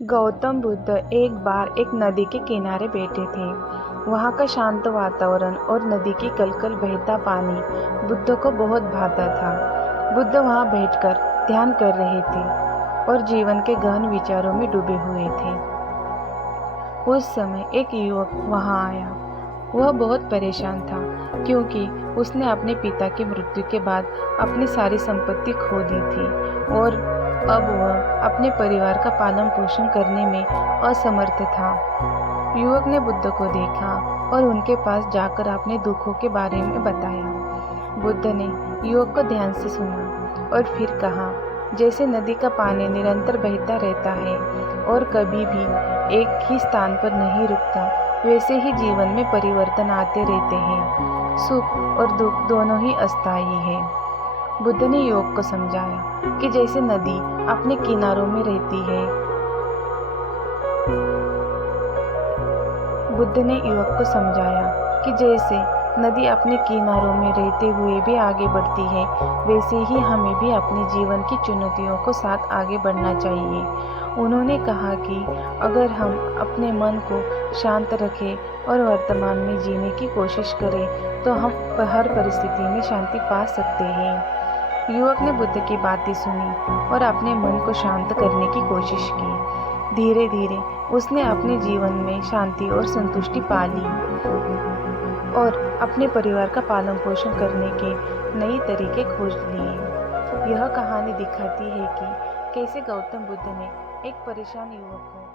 गौतम बुद्ध एक बार एक नदी के किनारे बैठे थे। वहाँ का शांत वातावरण और नदी की कलकल बहता पानी बुद्ध को बहुत भाता था। बुद्ध वहाँ बैठकर ध्यान कर रहे थे और जीवन के गहन विचारों में डूबे हुए थे। उस समय एक युवक वहाँ आया। वह बहुत परेशान था क्योंकि उसने अपने पिता की मृत्यु के बाद अपनी सारी संपत्ति खो दी थी और अब वह अपने परिवार का पालन पोषण करने में असमर्थ था। युवक ने बुद्ध को देखा और उनके पास जाकर अपने दुखों के बारे में बताया। बुद्ध ने युवक को ध्यान से सुना और फिर कहा, जैसे नदी का पानी निरंतर बहता रहता है और कभी भी एक ही स्थान पर नहीं रुकता, वैसे ही जीवन में परिवर्तन आते रहते हैं। सुख और दुख दोनों ही अस्थायी है। बुद्ध ने युवक को समझाया कि जैसे नदी अपने किनारों में रहती है, बुद्ध ने युवक को समझाया कि जैसे नदी अपने किनारों में रहते हुए भी आगे बढ़ती है, वैसे ही हमें भी अपने जीवन की चुनौतियों को साथ आगे बढ़ना चाहिए। उन्होंने कहा कि अगर हम अपने मन को शांत रखें और वर्तमान में जीने की कोशिश करें, तो हम हर परिस्थिति में शांति पा सकते हैं। युवक ने बुद्ध की बातें सुनी और अपने मन को शांत करने की कोशिश की। धीरे धीरे उसने अपने जीवन में शांति और संतुष्टि पा ली और अपने परिवार का पालन पोषण करने के नए तरीके खोज लिए। यह कहानी दिखाती है कि कैसे गौतम बुद्ध ने एक परेशान युवक को